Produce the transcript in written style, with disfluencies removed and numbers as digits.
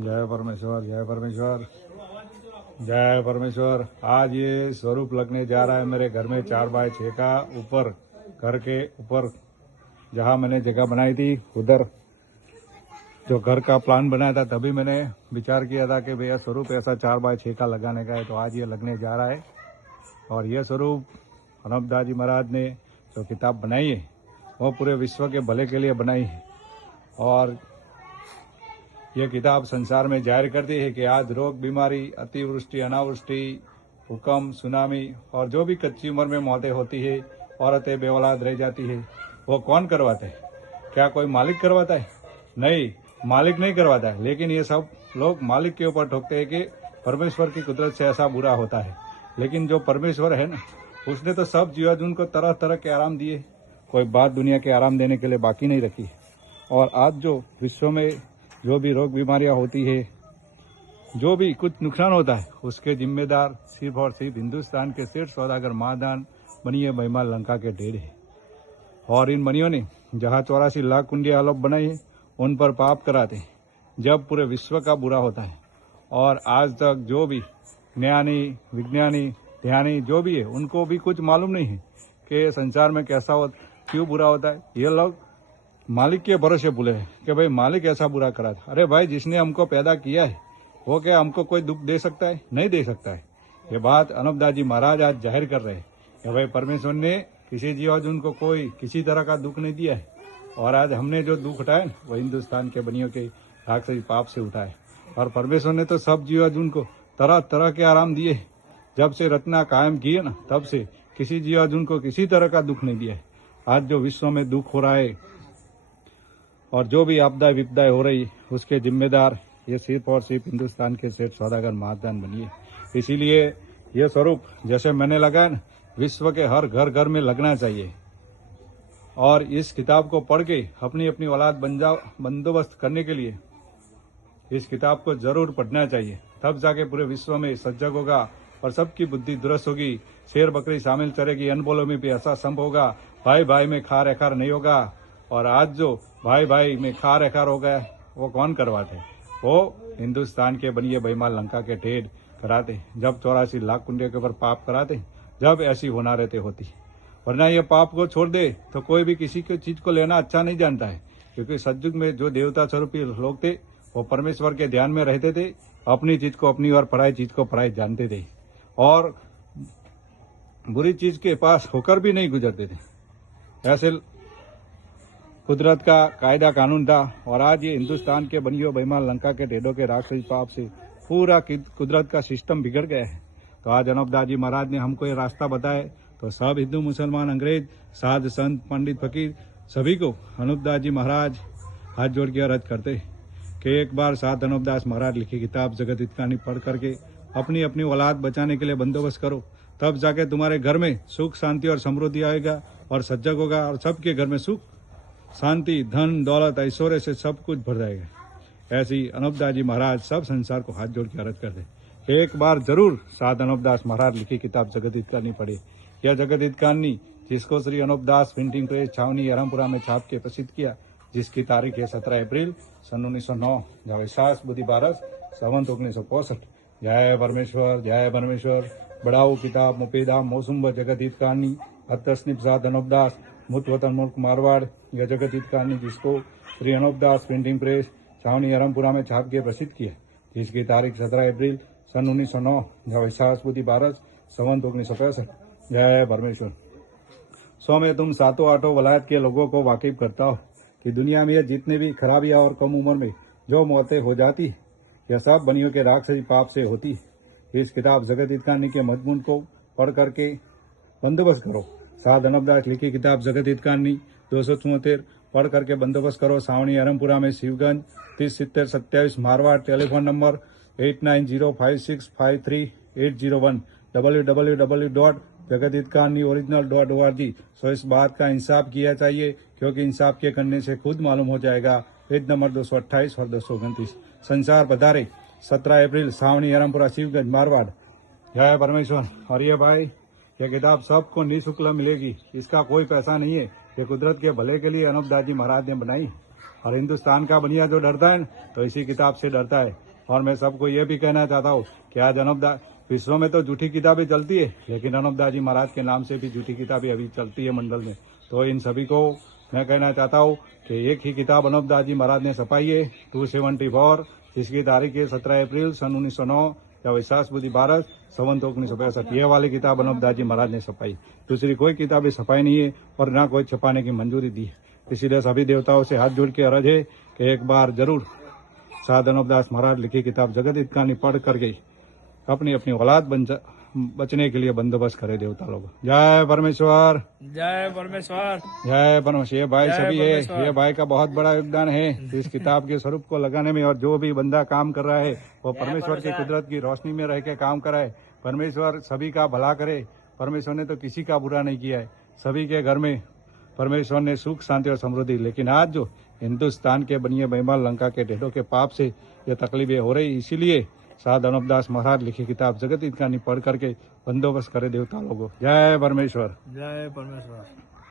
जय परमेश्वर, जय परमेश्वर, जय परमेश्वर। आज ये स्वरूप लगने जा रहा है मेरे घर में 4x6 का, ऊपर घर के ऊपर जहाँ मैंने जगह बनाई थी उधर जो घर का प्लान बनाया था, तभी मैंने विचार किया था कि भैया स्वरूप ऐसा 4x6 का लगाने का है। तो आज ये लगने जा रहा है। और यह स्वरूप अनूपदास जी महाराज ने जो किताब बनाई है वो पूरे विश्व के भले के लिए बनाई है। और यह किताब संसार में जाहिर करती है कि आज रोग, बीमारी, अतिवृष्टि, अनावृष्टि, भूकंप, सुनामी और जो भी कच्ची उम्र में मौतें होती है, औरतें बेऔलाद रह जाती है, वो कौन करवाता है? क्या कोई मालिक करवाता है? नहीं, मालिक नहीं करवाता है। लेकिन ये सब लोग मालिक के ऊपर ठोकते हैं कि परमेश्वर की कुदरत से ऐसा बुरा होता है। लेकिन जो परमेश्वर है ना, उसने तो सब जीवाजून को तरह तरह के आराम दिए, कोई बात दुनिया के आराम देने के लिए बाकी नहीं रखी। और आज जो विश्व में जो भी रोग बीमारियां होती है, जो भी कुछ नुकसान होता है, उसके जिम्मेदार सिर्फ और सिर्फ हिंदुस्तान के सेठ सौदागर महादान बनिए महिमा लंका के ढेर है। और इन मनियों ने जहाँ 84 लाख कुंडिया आलोप बनाई है, उन पर पाप कराते हैं जब पूरे विश्व का बुरा होता है। और आज तक जो भी ज्ञानी, विज्ञानी, ध्यानी जो भी है, उनको भी कुछ मालूम नहीं है कि संसार में कैसा हो, क्यों बुरा होता है। ये लोग मालिक के भरोसे भूले हैं कि भाई मालिक ऐसा बुरा करा था। अरे भाई, जिसने हमको पैदा किया है वो क्या हमको कोई दुख दे सकता है? नहीं दे सकता है। ये बात अनूपदास जी महाराज आज जाहिर कर रहे हैं कि भाई परमेश्वर ने किसी जीवाजून को कोई किसी तरह का दुख नहीं दिया है। और आज हमने जो दुख उठाए वो हिंदुस्तान के बनियों के राक्षसी पाप से उठाए। और परमेश्वर ने तो सब जीवाजून को तरह तरह के आराम दिए। जब से रचना कायम की है ना, तब से किसी जीवाजून को किसी तरह का दुख नहीं दिया है। आज जो विश्व में दुख हो रहा है और जो भी आपदाएं विपदाएं हो रही, उसके जिम्मेदार ये सिर्फ और सिर्फ हिंदुस्तान के सेठ सौदागर महादान बनिए। इसीलिए ये स्वरूप जैसे मैंने लगाया ना, विश्व के हर घर घर में लगना चाहिए। और इस किताब को पढ़ के अपनी अपनी औलाद बंदोबस्त करने के लिए इस किताब को जरूर पढ़ना चाहिए। तब जाके पूरे विश्व में सजग होगा और सबकी बुद्धि दुरुस्त होगी। शेर बकरी शामिल चरेगी, अनबोलों में भी ऐसा संभ होगा। भाई भाई में खार एखार नहीं होगा। और आज जो भाई भाई में खार एखार हो गया, वो कौन करवाते? वो हिंदुस्तान के बनिए बेईमान लंका के ढेर कराते, जब 84 लाख कुंडियों के ऊपर पाप कराते, जब ऐसी होनारतें होती। वरना ये पाप को छोड़ दे तो कोई भी किसी की चीज को लेना अच्छा नहीं जानता है। क्योंकि सतयुग में जो देवता स्वरूपी लोग थे, वो परमेश्वर के ध्यान में रहते थे, अपनी चीज को अपनी और पराई चीज को पराई जानते थे, और बुरी चीज के पास होकर भी नहीं गुजरते थे। ऐसे कुदरत का कायदा कानून था। और आज ये हिंदुस्तान के बनियों बेईमान लंका के ढेरों के राक्षसी पाप से पूरा कुदरत का सिस्टम बिगड़ गया है। तो आज अनूपदास जी महाराज ने हमको ये रास्ता बताया। तो सब हिंदू, मुसलमान, अंग्रेज, साध, संत, पंडित, फकीर सभी को अनूपदास जी महाराज हाथ जोड़ के अर्ज करते कि एक बार साथ अनूपदास महाराज लिखी किताब जगत हित कहानी पढ़ करके अपनी अपनी औलाद बचाने के लिए बंदोबस्त करो। तब जाके तुम्हारे घर में सुख, शांति और समृद्धि आएगा और सजग होगा। और सबके घर में सुख, शांति, धन, दौलत, ऐश्वर्य से सब कुछ भर जाएगा। ऐसे ही अनूपदास जी महाराज सब संसार को हाथ जोड़ के अर्ज करते कि एक बार जरूर साध अनूपदास महाराज लिखी किताब जगत हित कहानी पढ़े। यह जगत हित कहानी जिसको श्री अनूपदास प्रिंटिंग प्रेस छावनी अरमपुरा में छाप के प्रसिद्ध किया, जिसकी तारीख है 17 अप्रैल सन 1909, जवेसास बुद्धि बारस संवत 1965। जय परमेश्वर, जय परमेश्वर। बढ़ाओ किताब मुपेदा मौसुम जगत हित कहानी हतस्निप साध अनूपदास मुतवतन मुल्क मारवाड़। यह जगत हित कहानी जिसको श्री अनूपदास प्रिंटिंग प्रेस छावनी अरमपुरा में छाप के प्रसिद्ध किया, जिसकी तारीख 17 अप्रैल सन 1909, जवेसास बुद्धि बारस संवत 1965। जय परमेश्वर। सो में तुम सातों आठों वलायत के लोगों को वाकिफ करता हो कि दुनिया में जितने भी खराबियां और कम उम्र में जो मौतें हो जाती, यह सब बनियों के राक्षसी पाप से होती। इस किताब जगत हित कहानी के मजमून को पढ़ करके बंदोबस्त करो। साध अनूपदास लिखी किताब जगत हित कहानी 274 पढ़ करके बंदोबस्त करो। सावनी अरमपुरा में Shivganj 307027 Marwar. Telephone number 8905653801। www.jagathitkahanioriginal.org। सो इस बात का इंसाफ किया चाहिए, क्योंकि इंसाफ के करने से खुद मालूम हो जाएगा। पेज नंबर 228 और 229। संसार पधारे 17 अप्रैल सावनी अरमपुरा शिवगंज मारवाड़। जय परमेश्वर। और ये भाई, ये किताब सबको निःशुल्क मिलेगी, इसका कोई पैसा नहीं है। ये कुदरत के भले के लिए अनूपदास जी महाराज ने बनाई। और हिंदुस्तान का बनिया जो डरता है तो इसी किताब से डरता है। और मैं सबको ये भी कहना चाहता हूँ कि आज अनूपदास विश्व में तो झूठी किताबें चलती है, लेकिन अनूपदास जी महाराज के नाम से भी झूठी किताबें अभी चलती है मंडल में। तो इन सभी को मैं कहना चाहता हूँ कि एक ही किताब अनूपदास जी महाराज ने छपाई है 274, जिसकी तारीख है 17 अप्रैल सन 1909 या वैशाख बुद्धि 12 संवत 1965। ये वाली किताब अनूपदास जी महाराज ने छपाई, दूसरी कोई किताबें छपाई नहीं है और ना कोई छपाने की मंजूरी दी है। इसीलिए सभी देवताओं से हाथ जोड़ के अर्ज है कि एक बार जरूर साध अनूपदास महाराज लिखी किताब जगत हित कहानी पढ़ करके अपनी अपनी औलाद बचने के लिए बंदोबस्त करे देवता लोग। जय परमेश्वर, जय परमेश्वर, जय परमेश्वर। ये भाई जय सभी है, परमेश्वर। ये भाई का बहुत बड़ा योगदान है इस किताब के स्वरूप को लगाने में। और जो भी बंदा काम कर रहा है वो परमेश्वर की कुदरत की रोशनी में रह के काम कराए। परमेश्वर सभी का भला करे। परमेश्वर ने तो किसी का बुरा नहीं किया है, सभी के घर में परमेश्वर ने सुख शांति और समृद्धि। लेकिन आज जो हिंदुस्तान के बनिए बेईमान लंका के ढेरों के पाप से ये तकलीफें हो रही, इसीलिए साध अनूपदास महाराज लिखी किताब जगत हित कहानी पढ़ करके बंदोबस्त करे देवता लोगों। जय परमेश्वर, जय परमेश्वर।